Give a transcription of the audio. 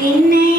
என்னை